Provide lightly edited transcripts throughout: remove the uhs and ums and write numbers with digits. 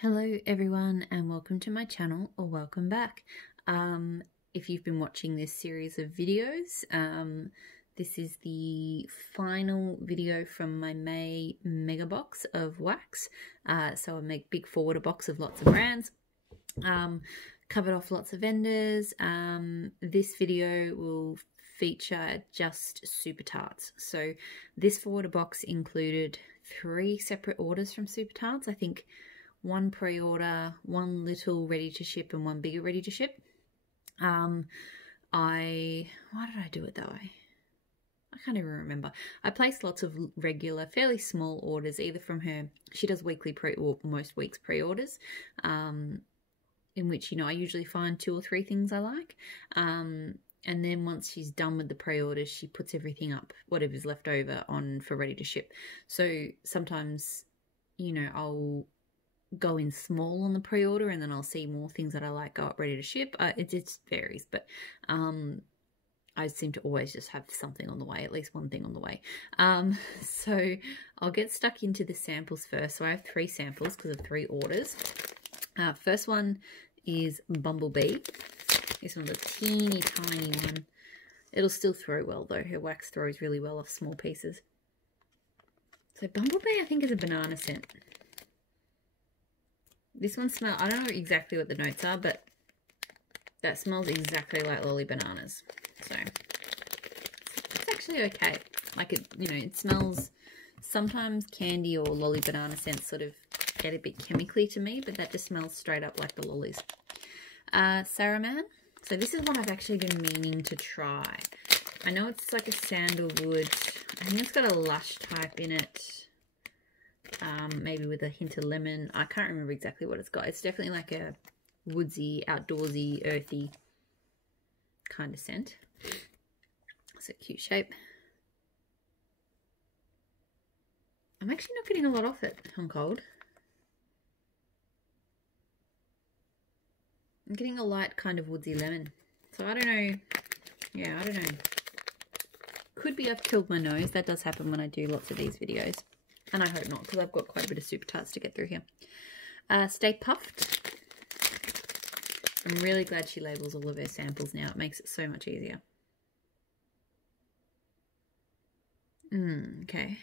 Hello everyone and welcome to my channel, or welcome back. If you've been watching this series of videos, this is the final video from my May mega box of wax. So I make big forwarder box of lots of brands, covered off lots of vendors. This video will feature just Super Tarts. So this forwarder box included 3 separate orders from Super Tarts. I think 1 pre-order, 1 little ready to ship, and 1 bigger ready to ship. Why did I do it that way? I can't even remember. I placed lots of regular, fairly small orders, either from her. She does weekly or most weeks pre-orders, in which, I usually find 2 or 3 things I like. And then once she's done with the pre-orders, she puts everything up, whatever's left over, on for ready to ship. So sometimes, I'll go in small on the pre-order and then I'll see more things that I like go up ready to ship. It just varies, but I seem to always just have something on the way, at least one thing on the way. So I'll get stuck into the samples first. So I have 3 samples because of 3 orders. First one is Bumblebee. This one's a teeny tiny one. It'll still throw well though. Her wax throws really well off small pieces. So Bumblebee I think is a banana scent. This one smells, I don't know exactly what the notes are, but that smells exactly like lolly bananas. So it's actually okay. Like it smells, sometimes candy or lolly banana scents sort of get a bit chemically to me, but that just smells straight up like the lollies. Saraman. So this is one I've actually been meaning to try. I know it's like a sandalwood. I think it's got a lush type in it. Maybe with a hint of lemon. I can't remember exactly what it's got. It's definitely like a woodsy, outdoorsy, earthy kind of scent. It's a cute shape. I'm actually not getting a lot off it on cold. I'm getting a light kind of woodsy lemon. So I don't know. Yeah, I don't know. Could be I've killed my nose. That does happen when I do lots of these videos. And I hope not, because I've got quite a bit of Super Tarts to get through here. Stay Puffed. I'm really glad she labels all of her samples now. It makes it so much easier. Okay.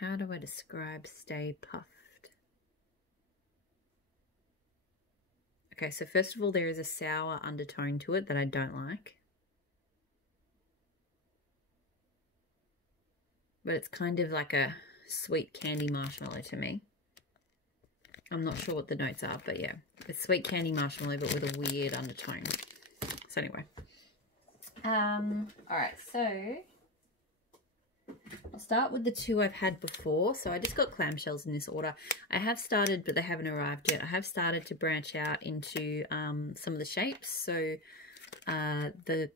How do I describe Stay Puffed? Okay, so first of all, there is a sour undertone to it that I don't like. But it's kind of like a sweet candy marshmallow to me. I'm not sure what the notes are, but yeah. It's sweet candy marshmallow, but with a weird undertone. So anyway. Alright, so I'll start with the 2 I've had before. So I just got clamshells in this order. I have started, but they haven't arrived yet. I have started to branch out into some of the shapes. So the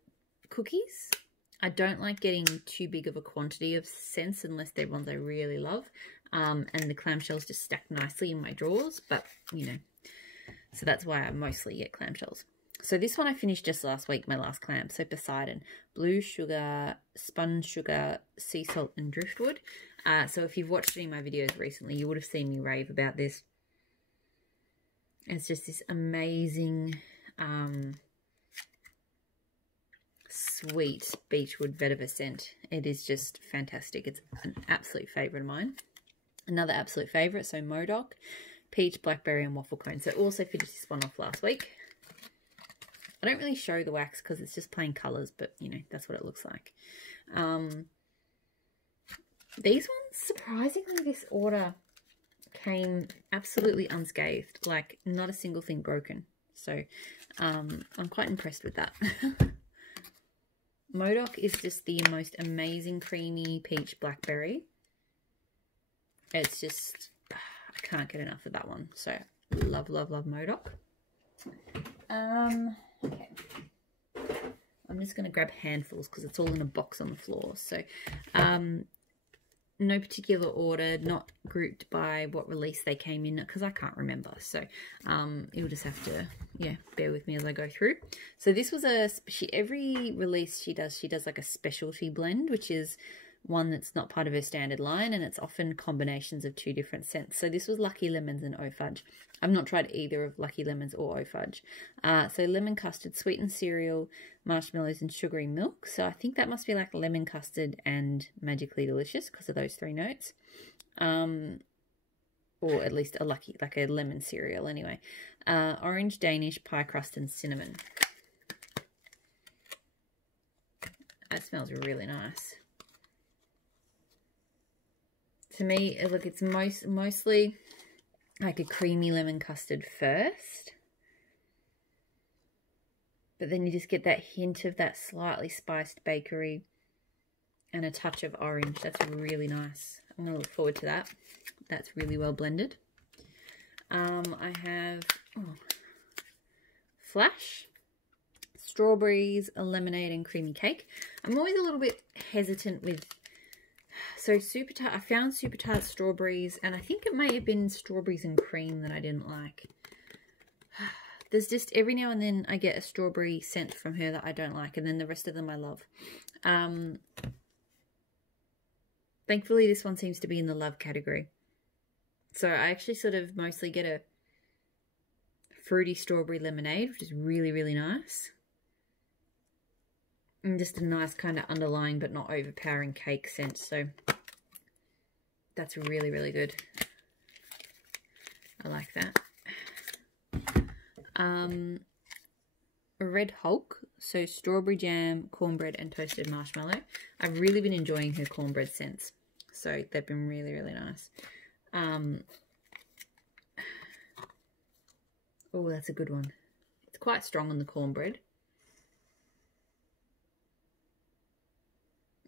cookies. I don't like getting too big of a quantity of scents unless they're ones I really love. And the clamshells just stack nicely in my drawers, but, so that's why I mostly get clamshells. So this one I finished just last week, my last clam. So Poseidon, blue sugar, spun sugar, sea salt, and driftwood. So if you've watched any of my videos recently, you would have seen me rave about this. It's just this amazing, sweet beechwood vetiver scent. It is just fantastic. It's an absolute favourite of mine. Another absolute favourite, so Modoc, peach, blackberry, and waffle cone. So also finished this one off last week. I don't really show the wax because it's just plain colours, but that's what it looks like. These ones, surprisingly, this order came absolutely unscathed, like not a single thing broken. So I'm quite impressed with that. Modoc is just the most amazing creamy peach blackberry. It's just, I can't get enough of that one. So love, love, love Modoc. Okay. I'm just going to grab handfuls because it's all in a box on the floor. So no particular order, not grouped by what release they came in, because I can't remember. So you'll just have to, yeah, bear with me as I go through. So this was every release she does like a specialty blend, which is one that's not part of her standard line, and it's often combinations of 2 different scents. So this was Lucky Lemons and O Fudge. I've not tried either of Lucky Lemons or O Fudge. So lemon custard, sweetened cereal, marshmallows, and sugary milk. So I think that must be like lemon custard and magically delicious because of those 3 notes. Or at least like a lemon cereal anyway. Orange, Danish, pie crust, and cinnamon. That smells really nice. To me, look, it's mostly like a creamy lemon custard first. But then you just get that hint of that slightly spiced bakery and a touch of orange. That's really nice. I'm going to look forward to that. That's really well blended. I have Flash, strawberries, a lemonade, and creamy cake. I'm always a little bit hesitant with... So Super Tart, I found Super Tart strawberries, and I think it may have been strawberries and cream that I didn't like. There's just every now and then I get a strawberry scent from her that I don't like, and then the rest of them I love. Thankfully, this one seems to be in the love category. So I actually sort of mostly get a fruity strawberry lemonade, which is really, really nice. And just a nice kind of underlying but not overpowering cake scent. So that's really, really good. I like that. A Red Hulk, so strawberry jam, cornbread, and toasted marshmallow. I've really been enjoying her cornbread scents. So they've been really, really nice. Oh, that's a good one. It's quite strong on the cornbread.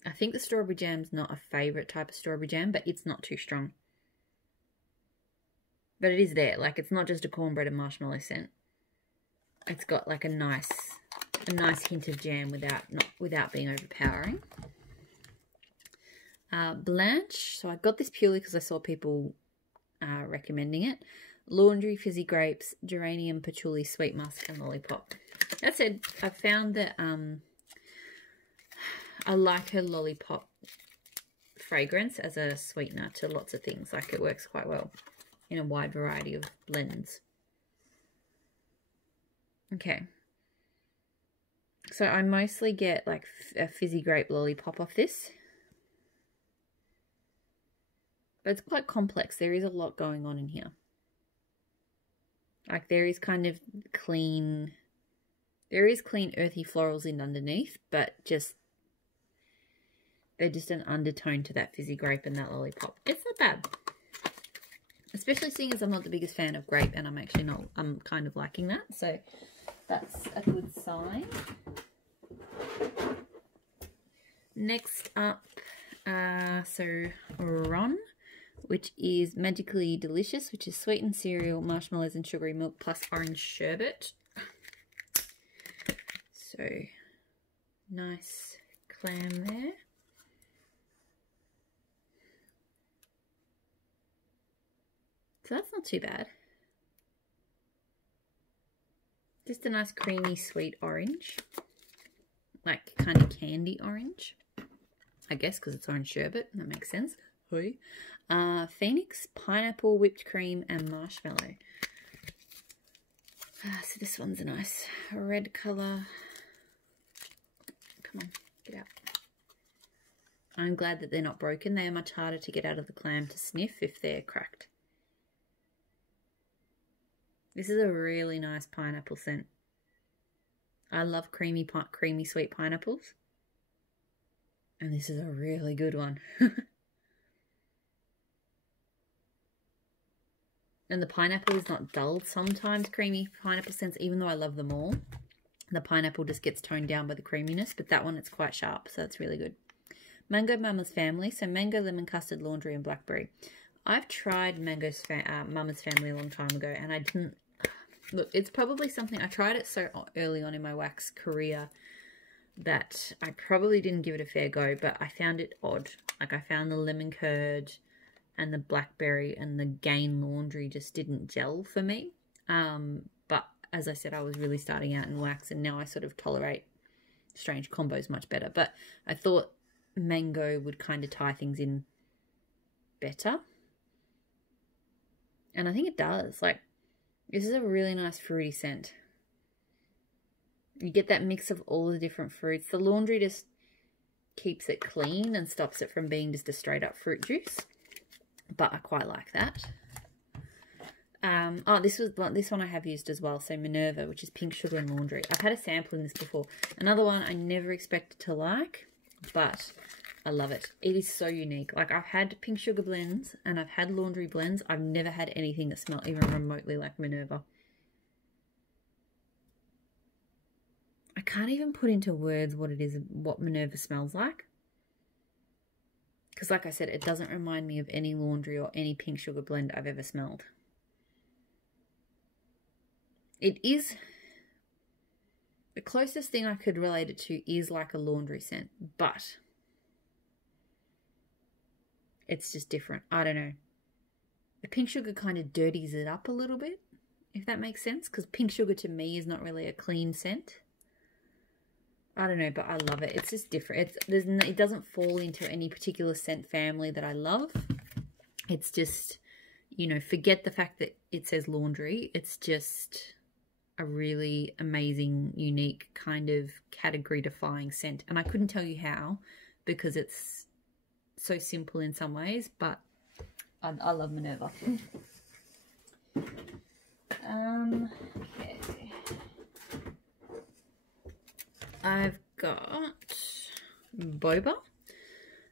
I think the strawberry jam's not a favourite type of strawberry jam, but it's not too strong. But it is there. Like, it's not just a cornbread and marshmallow scent. It's got like a nice hint of jam without being overpowering. Blanche. So I got this purely because I saw people recommending it. Laundry, fizzy grapes, geranium, patchouli, sweet musk, and lollipop. That said, I found that I like her lollipop fragrance as a sweetener to lots of things. Like, it works quite well in a wide variety of blends. Okay. So I mostly get like a fizzy grape lollipop off this. But it's quite complex. There is a lot going on in here. Like, there is kind of clean... There is clean earthy florals in underneath, but just... They're just an undertone to that fizzy grape and that lollipop. It's not bad. Especially seeing as I'm not the biggest fan of grape, and I'm actually not... I'm kind of liking that, so that's a good sign. Next up, so Ron, which is Magically Delicious, which is sweetened cereal, marshmallows, and sugary milk plus orange sherbet. So nice clam there. So that's not too bad. Just a nice creamy sweet orange. Like kind of candy orange. I guess because it's orange sherbet. That makes sense. Hoi. Phoenix, pineapple, whipped cream, and marshmallow. So this one's a nice red colour. Come on, get out. I'm glad that they're not broken. They are much harder to get out of the clam to sniff if they're cracked. This is a really nice pineapple scent. I love creamy sweet pineapples. And this is a really good one. And the pineapple is not dulled. Sometimes creamy pineapple scents, even though I love them all, the pineapple just gets toned down by the creaminess. But that one, it's quite sharp, so that's really good. Mango Mama's Family. So mango, lemon custard, laundry, and blackberry. I've tried Mango's Mama's Family a long time ago, and I didn't... Look, it's probably something... I tried it so early on in my wax career that I probably didn't give it a fair go, but I found it odd. Like, I found the lemon curd and the blackberry and the Gain laundry just didn't gel for me. But as I said, I was really starting out in wax, and now I sort of tolerate strange combos much better. But I thought mango would kind of tie things in better. And I think it does. Like, this is a really nice fruity scent. You get that mix of all the different fruits. The laundry just keeps it clean and stops it from being just a straight up fruit juice. But I quite like that. Oh, this one I have used as well. So Minerva, which is pink sugar and laundry. I've had a sample in this before. Another one I never expected to like, but I love it. It is so unique. Like, I've had pink sugar blends and I've had laundry blends. I've never had anything that smelled even remotely like Minerva. I can't even put into words what it is, what Minerva smells like. Because like I said, it doesn't remind me of any laundry or any pink sugar blend I've ever smelled. It is, the closest thing I could relate it to is like a laundry scent, but it's just different. I don't know. The pink sugar kind of dirties it up a little bit, if that makes sense, because pink sugar to me is not really a clean scent. I don't know, but I love it. It's just different. It doesn't fall into any particular scent family that I love. It's just, you know, forget the fact that it says laundry. It's just a really amazing, unique kind of category-defying scent. And I couldn't tell you how, because it's so simple in some ways, but I love Minerva. Okay. I've got boba.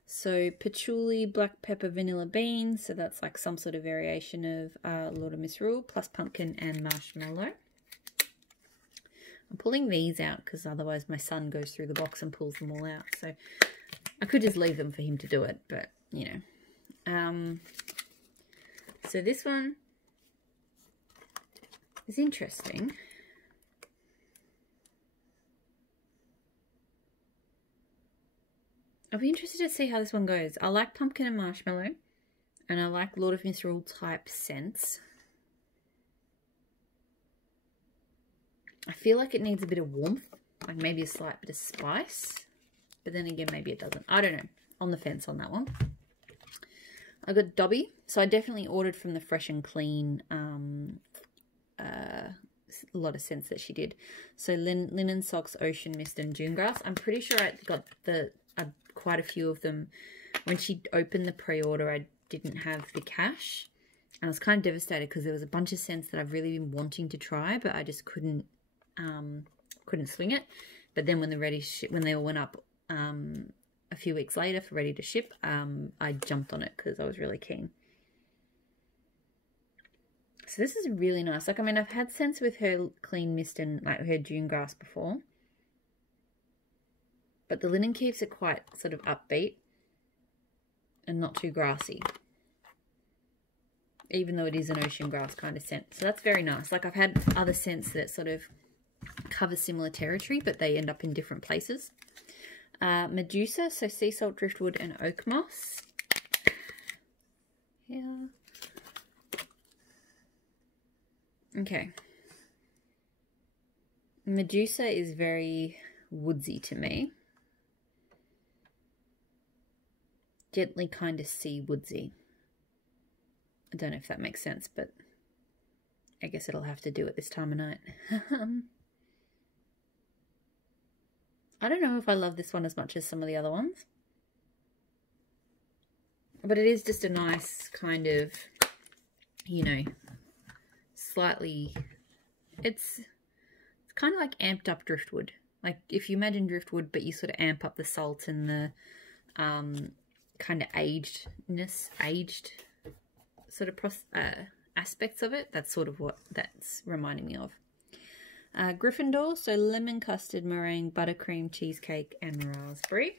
So patchouli, black pepper, vanilla bean. So that's like some sort of variation of Lord of Misrule, plus pumpkin and marshmallow. I'm pulling these out because otherwise my son goes through the box and pulls them all out. So I could just leave them for him to do it, but you know. So this one is interesting. I'll be interested to see how this one goes. I like pumpkin and marshmallow, and I like Lord of Misrule type scents. I feel like it needs a bit of warmth, like maybe a slight bit of spice, but then again, maybe it doesn't. I don't know. On the fence on that one. I got Dobby. So I definitely ordered from the Fresh and Clean a lot of scents that she did. So linen socks, ocean mist, and June grass. I'm pretty sure I got quite a few of them. When she opened the pre-order, I didn't have the cash, and I was kind of devastated because there was a bunch of scents that I've really been wanting to try, but I just couldn't swing it. But then when when they all went up a few weeks later for ready to ship, I jumped on it because I was really keen. So this is really nice. Like, I mean, I've had scents with her clean mist and like her June grass before, but the linen keeps it quite sort of upbeat and not too grassy, even though it is an ocean grass kind of scent. So that's very nice. Like, I've had other scents that sort of cover similar territory, but they end up in different places. Medusa, so sea salt, driftwood, and oak moss. Yeah. Okay. Medusa is very woodsy to me. Gently kind of sea woodsy. I don't know if that makes sense, but I guess it'll have to do it this time of night. I don't know if I love this one as much as some of the other ones, but it is just a nice kind of, you know, slightly, it's kind of like amped up driftwood. Like if you imagine driftwood, but you sort of amp up the salt and the kind of aged sort of aspects of it. That's sort of what that's reminding me of. Gryffindor, so lemon custard, meringue, buttercream, cheesecake, and raspberry.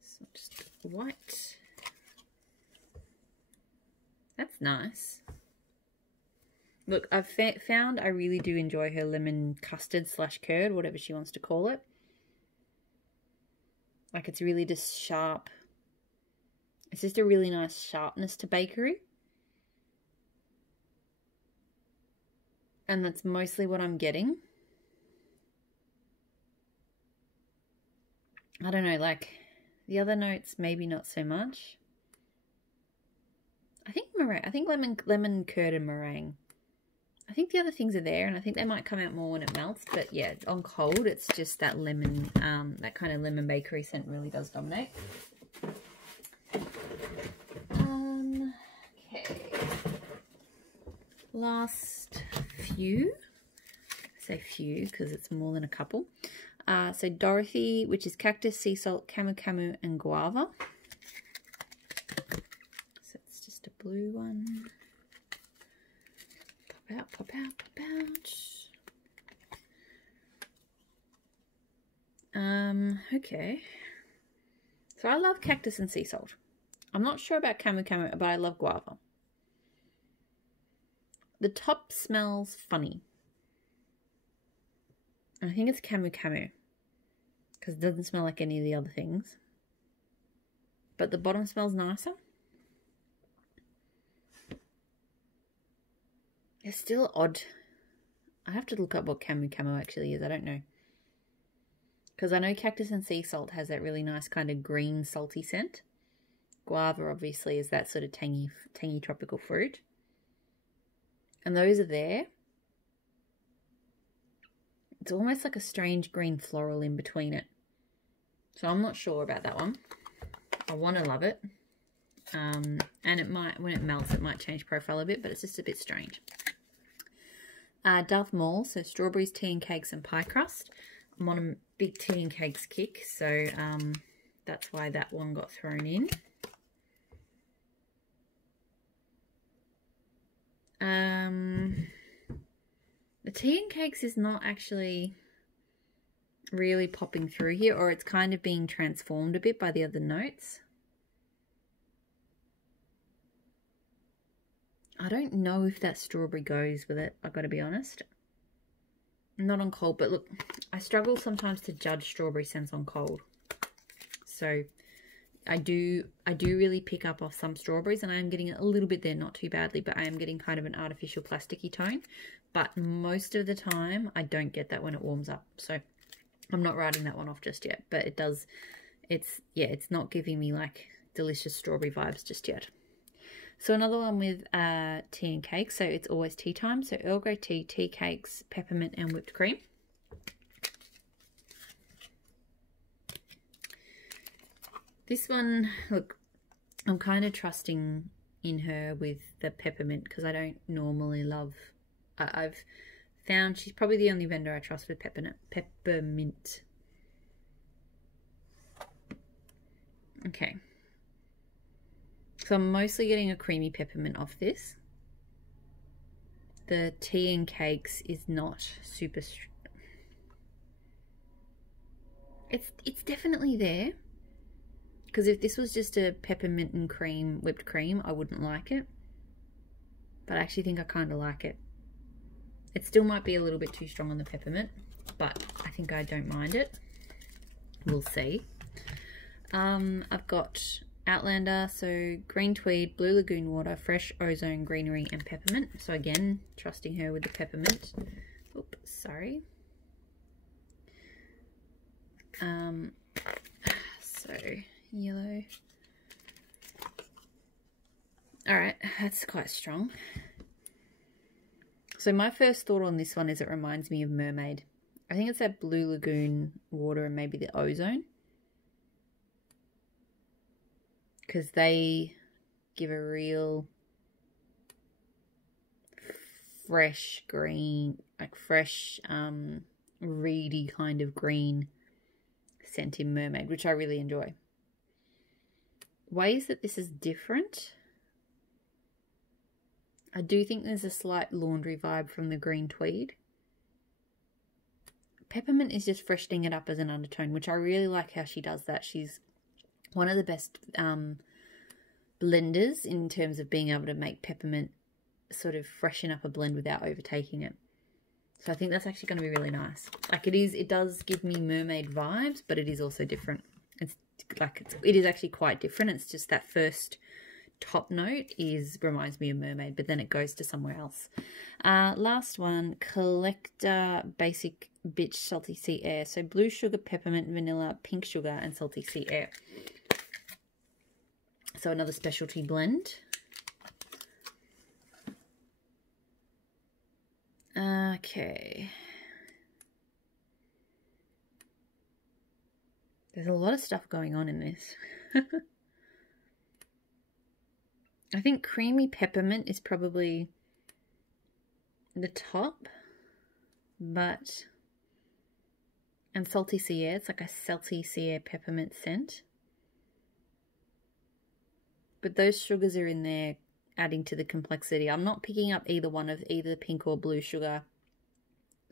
So just white. That's nice. Look, I've found I really do enjoy her lemon custard / curd, whatever she wants to call it. Like, it's really just sharp. It's just a really nice sharpness to bakery. And that's mostly what I'm getting. I don't know, like the other notes, maybe not so much. I think meringue. I think lemon curd and meringue. I think the other things are there, and I think they might come out more when it melts. But yeah, on cold, it's just that lemon, that kind of lemon bakery scent really does dominate. Okay. Last few. I say few because it's more than a couple. So Dorothy, which is cactus, sea salt, camu camu, and guava. So it's just a blue one. Pop out, pop out, pop out. Okay. So I love cactus and sea salt. I'm not sure about camu camu, but I love guava. The top smells funny. I think it's camu camu because it doesn't smell like any of the other things. But the bottom smells nicer. It's still odd. I have to look up what camu camu actually is. I don't know. Because I know cactus and sea salt has that really nice kind of green salty scent. Guava obviously is that sort of tangy tropical fruit. And those are there. It's almost like a strange green floral in between it. So I'm not sure about that one. I want to love it. And it might, when it melts, it might change profile a bit, but it's just a bit strange. Dove Mall, so strawberries, tea and cakes, and pie crust. I'm on a big tea and cakes kick, so that's why that one got thrown in. The tea and cakes is not actually really popping through here, or it's kind of being transformed a bit by the other notes. I don't know if that strawberry goes with it, I've got to be honest. Not on cold, but look, I struggle sometimes to judge strawberry scents on cold. So I do really pick up off some strawberries, and I am getting a little bit there, not too badly, but I am getting kind of an artificial plasticky tone. But most of the time, I don't get that when it warms up. So I'm not writing that one off just yet, but it does, it's not giving me like delicious strawberry vibes just yet. So another one with tea and cake. So it's always tea time. So Earl Grey tea, tea cakes, peppermint, and whipped cream. This one, look, I'm kind of trusting in her with the peppermint because I don't normally love, I've found she's probably the only vendor I trust with peppermint. Okay. So I'm mostly getting a creamy peppermint off this. The tea and cakes is not super, it's definitely there. Because if this was just a peppermint and cream, whipped cream, I wouldn't like it. But I actually think I kind of like it. It still might be a little bit too strong on the peppermint, but I think I don't mind it. We'll see. I've got Outlander, so green tweed, blue lagoon water, fresh ozone, greenery, and peppermint. So again, trusting her with the peppermint. Oops, sorry. So yellow. All right, that's quite strong. So my first thought on this one is it reminds me of Mermaid. I think it's that blue lagoon water and maybe the ozone, because they give a real fresh green, like fresh, reedy kind of green scent in Mermaid, which I really enjoy. Ways that this is different, I do think there's a slight laundry vibe from the green tweed. Peppermint is just freshening it up as an undertone, which I really like how she does that. She's one of the best blenders in terms of being able to make peppermint sort of freshen up a blend without overtaking it. So I think that's actually going to be really nice. Like it does give me Mermaid vibes, but it is also different. It is actually quite different. It's just that first top note reminds me of mermaid, but then it goes to somewhere else. Last one, Collector Basic Bitch Salty Sea Air. So blue sugar, peppermint, vanilla, pink sugar, and salty sea air. So another specialty blend. Okay. There's a lot of stuff going on in this. I think creamy peppermint is probably the top, but, and salty sea air, it's like a salty sea air peppermint scent. But those sugars are in there adding to the complexity. I'm not picking up either one of either pink or blue sugar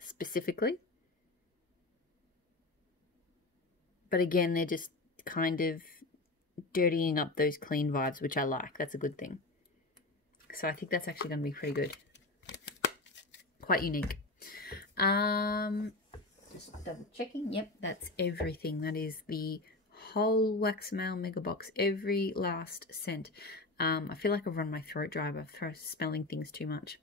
specifically. But again, they're just kind of dirtying up those clean vibes, which I like. That's a good thing. So I think that's actually going to be pretty good. Quite unique. Just double checking. Yep, that's everything. That is the whole Wax Mail Mega Box. Every last scent. I feel like I've run my throat dry for smelling things too much.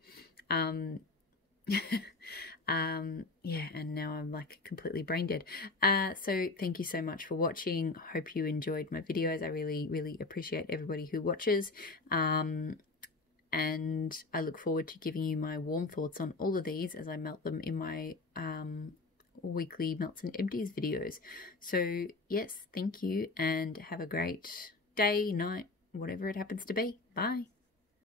Yeah, and now I'm like completely brain dead. So thank you so much for watching. Hope you enjoyed my videos. I really appreciate everybody who watches. And I look forward to giving you my warm thoughts on all of these as I melt them in my weekly Melts and Empties videos. So yes, thank you, and have a great day, night, whatever it happens to be. Bye.